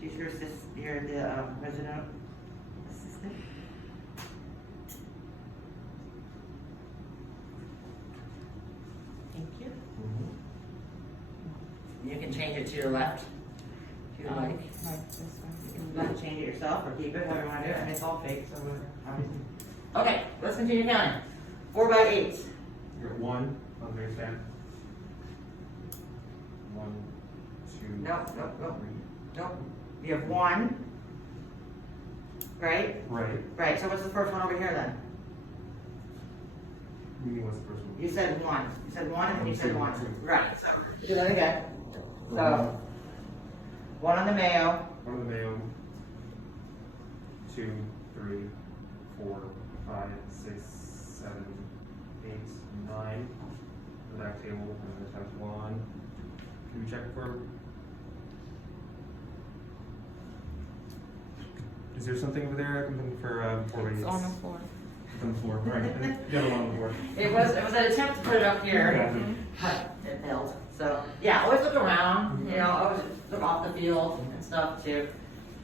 She's your assistant, you're the resident assistant. Thank you. You can change it to your left, if you like. Like this one. You can change it yourself or keep it, however you want to do it, and it's all fake, so okay, let's continue counting. 4 by 8. You're at 1 on the base stand. 1, 2. Nope. You have 1. Right? Right, so what's the first one over here then? You mean what's the first one? You said 1. You said 1 and then you said 1. 2. Right, so do that again. So, 1 on the Mayo. 1 on the Mayo. 2, 3, 4, 5, 6, 7, 8, 9. The back table, and then this has 1. Can we check it for? Is there something over there I can put for 4 by 8? It's on the floor. It's on the floor. All right. The other one on the floor. It was an attempt to put it up here, Okay. but it failed. So, yeah, always look around, you know, always look off the field and stuff too.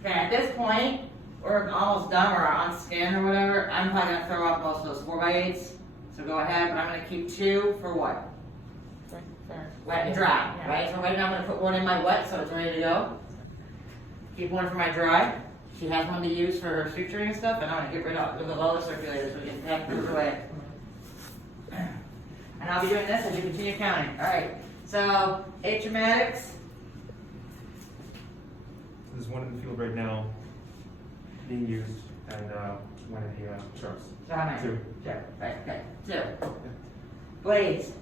Okay, at this point, we're almost done, we're on scan or whatever. I'm probably gonna throw up most of those 4 by 8s. So go ahead, but I'm gonna keep 2 for what? For Wet and dry, Yeah. right? So right now I'm gonna put 1 in my wet, so it's ready to go. Keep 1 for my dry. She has 1 to use for her suturing and stuff, and I'm gonna get rid of all the circulators so we can pack those away. And I'll be doing this as you continue counting. All right, so atraumatics. There's 1 in the field right now being used, and 1 in the trucks. So how many? 2. 2, right, okay, 2. Blades,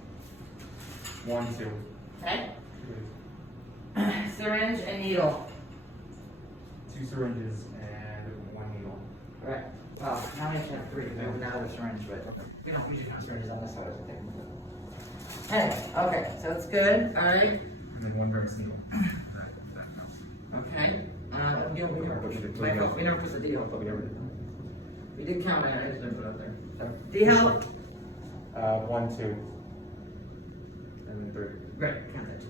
1, 2. okay? Syringe and needle. 2 syringes and 1 needle. Right. Well, now we have 3, because we have another syringe, but we don't usually have syringes on this side, I think. Anyway, okay, so it's good, all right? And then 1 Rex needle. That counts. Okay. We never put the deal. But we never did. We did count it, I just didn't put it up there. So, D-help? 1, 2. And then 3. Great, count that too.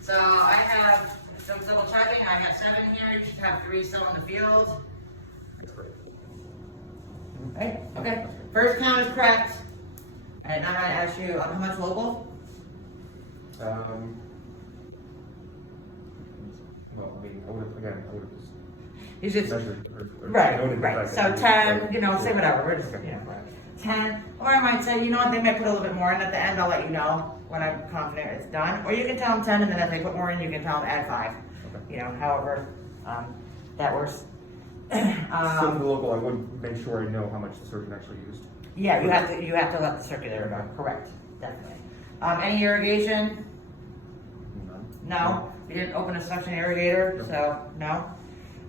So I have, so double checking, I have 7 here, you should have 3 still in the field. Right, okay, first count is correct. All right, now I'm gonna ask you, how much local? Well, I mean, I would have just You just, measured. right, noted the right, fact so that 10, you know, say whatever, we're just, you know, 10, or I might say, you know what, they might put a little bit more in at the end, I'll let you know when I'm confident it's done. Or you can tell them 10, and then if they put more in, you can tell them add 5. Okay. You know, however, that works. Some of the local, I would make sure I know how much the surgeon actually used. Yeah, you have to let the circulator go, correct, definitely. Any irrigation? None. No, you didn't open a suction irrigator, so no.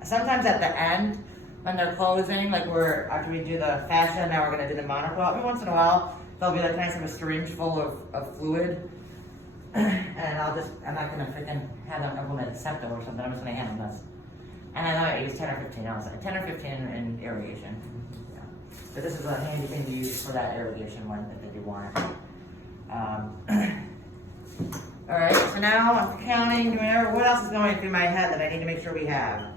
Sometimes at the end, when they're closing, like after we do the fascia, now we're gonna do the monoclot. Every once in a while, there'll be like nice of a syringe full of fluid. And I'm not gonna freaking have them implement a septum or something, I'm just gonna hand them this. And I know I use 10 or 15 ounces, 10 or 15 in irrigation. Yeah. So this is a handy thing to use for that irrigation one if you want. All right, so now I'm counting, what else is going through my head that I need to make sure we have?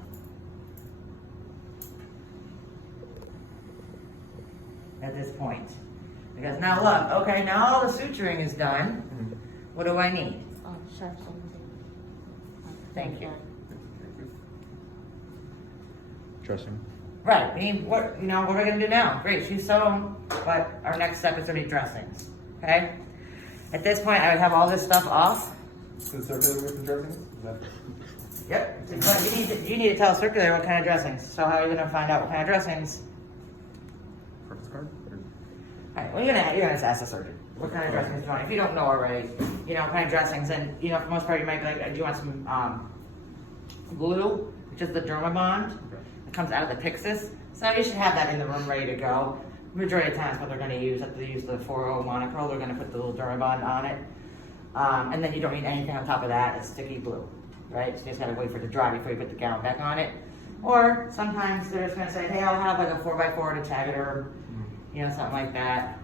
At this point. Because now look, okay, now all the suturing is done. What do I need? Sharps on Thank you. Dressing. Right, what are we gonna do now? Great, she's sewn, but our next step is gonna be dressings, okay? At this point, I would have all this stuff off. The circular with the dressings? Is that? Yep. But you need to tell circulator what kind of dressings. So how are you gonna find out what kind of dressings? Purpose card? Alright, well you're gonna just ask the surgeon. What kind of dressings do you want? If you don't know already, you know, what kind of dressings, and you know, for the most part you might be like, do you want some glue, which is the Dermabond. It comes out of the Pyxis. So you should have that in the room ready to go. Majority of the times what they're gonna use, after they use the 4.0 monochrome, they're gonna put the little Dermabond on it. And then you don't need anything on top of that, it's sticky glue, right? So you just gotta wait for it to dry before you put the gown back on it. Or sometimes they're just gonna say, hey, I'll have like a 4x4 to tag it, or you know, something like that.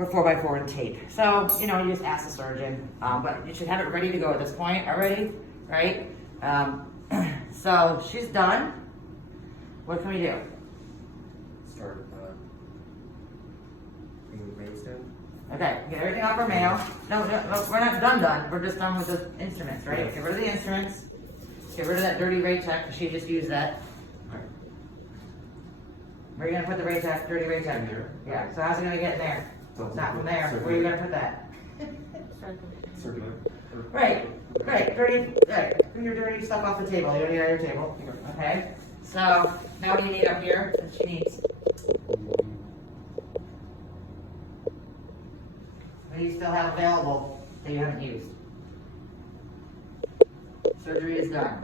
or 4x4 and tape. So, you know, you just ask the surgeon, but you should have it ready to go at this point already, right? So she's done. What can we do? Start, being raised in. Okay, get everything off our mail. No, we're not done. We're just done with the instruments, right? Yes. Get rid of the instruments. Get rid of that dirty rate check, because she just used that. Alright. Where are you gonna put the rate check, dirty rate check? In there. Yeah, so how's it gonna get in there? So It's not from there. circular. Where are you gonna put that? Circular. Right, dirty, right. Bring your dirty stuff off the table. You don't need it on your table. Okay? So, now what do you need up here that she needs? What do you still have available that you haven't used? Surgery is done.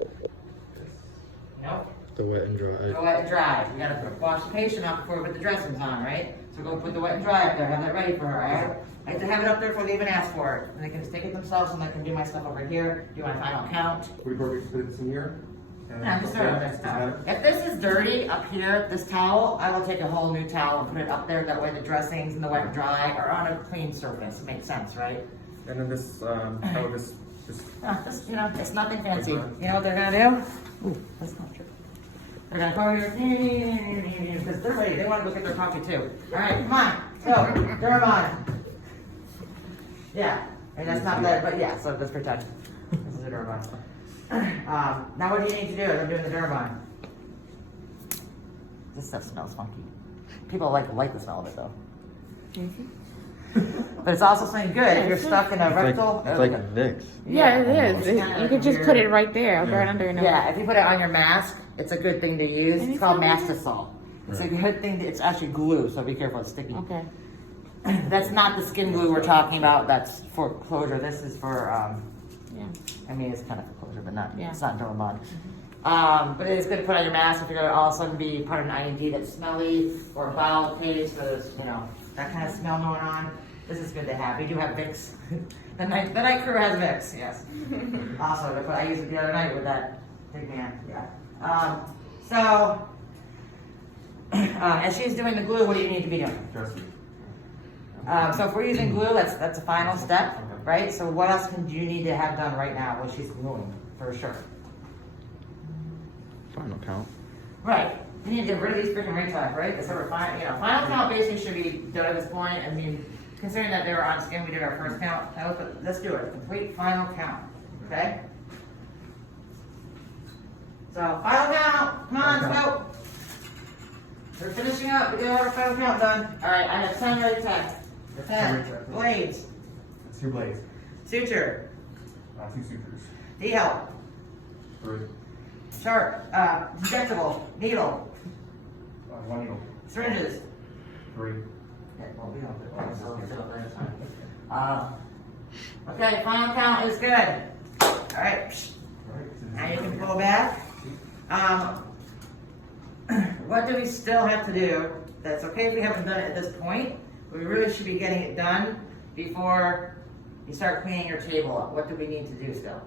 Nope. The wet and dry. Go wet and dry. You gotta wash the patient up before we put the dressings on, right? So go put the wet and dry up there. Have that ready for her, alright? I have to have it up there before they even ask for it. And they can just take it themselves and I can do my stuff over here. Do my final count. We probably put this in here. No, just throw it on this towel. If this is dirty up here, this towel, I will take a whole new towel and put it up there. That way the dressings and the wet and dry are on a clean surface. Makes sense, right? And then this, how this, Just, you know, it's nothing fancy. You know what they're gonna do? Ooh, that's not true. They're gonna go here, because they're ready. They wanna go get their coffee too. All right, come on, go. Dermon. Yeah, and that's not lead, but yeah, so just pretend. This is a Dermon. Now what do you need to do as I'm doing the Dermon? This stuff smells funky. People like the smell of it though. But it's also something good if you're stuck in a rectal. It's like a Vicks. Yeah, it It's is. kinda You could just weird. put it right there, right under your nose. Yeah, if you put it on your mask, it's a good thing to use. It's called Mastisol. It's a Right. good thing. It's actually glue, so be careful. It's sticky. Okay. That's not the skin glue we're talking about. That's for closure. This is for. Yeah. I mean, it's kind of for closure, but not. Yeah. It's not Dermabond. But it is good to put on your mask if you're going to all of a sudden be part of an IND that's smelly or a bowel case, where there's that kind of smell going on. This is good to have. We do have Vicks. The night crew has Vicks. Yes. Also, I used it the other night with that big man. Yeah. So, as she's doing the glue, what do you need to be doing? dressing. So if we're using glue, that's a final step, right? So what else do you need to have done right now while she's gluing, for sure? Final count. Right. You need to get rid of these freaking rate type, right? That's what we're final count basically should be done at this point. I mean, considering that they were on skin, we did our first count. Let's do it. Complete final count. Okay? So final count. Come on, let's go. We're finishing up. We did our final count done. All right. I have 10 rate type. 10 blades. It's 2 blades, Suture. 2 sutures, D-help. 3, Sharp. Injectable. Needle. 1 needle, Syringes. 3. Yeah, well, we don't do that, so it's over there, time. Okay, final count is good. All right. Now you can pull back. What do we still have to do? That's okay if we haven't done it at this point. We really should be getting it done before you start cleaning your table up. What do we need to do still?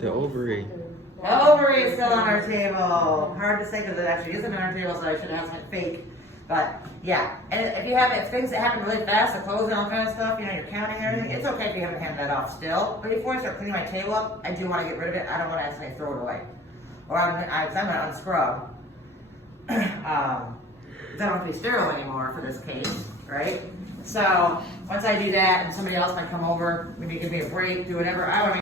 The ovary. The ovary is still on our table. Hard to say because it actually isn't on our table, so I should have something fake. But yeah, and if things that happen really fast, the clothes and all kind of stuff, you're counting and everything, it's okay if you haven't handed that off still. But before I start cleaning my table up, I do want to get rid of it. I don't want to accidentally throw it away. Or I'm going to unscrub. I don't have to be sterile anymore for this case, right? So once I do that and somebody else might come over, maybe give me a break, do whatever, I don't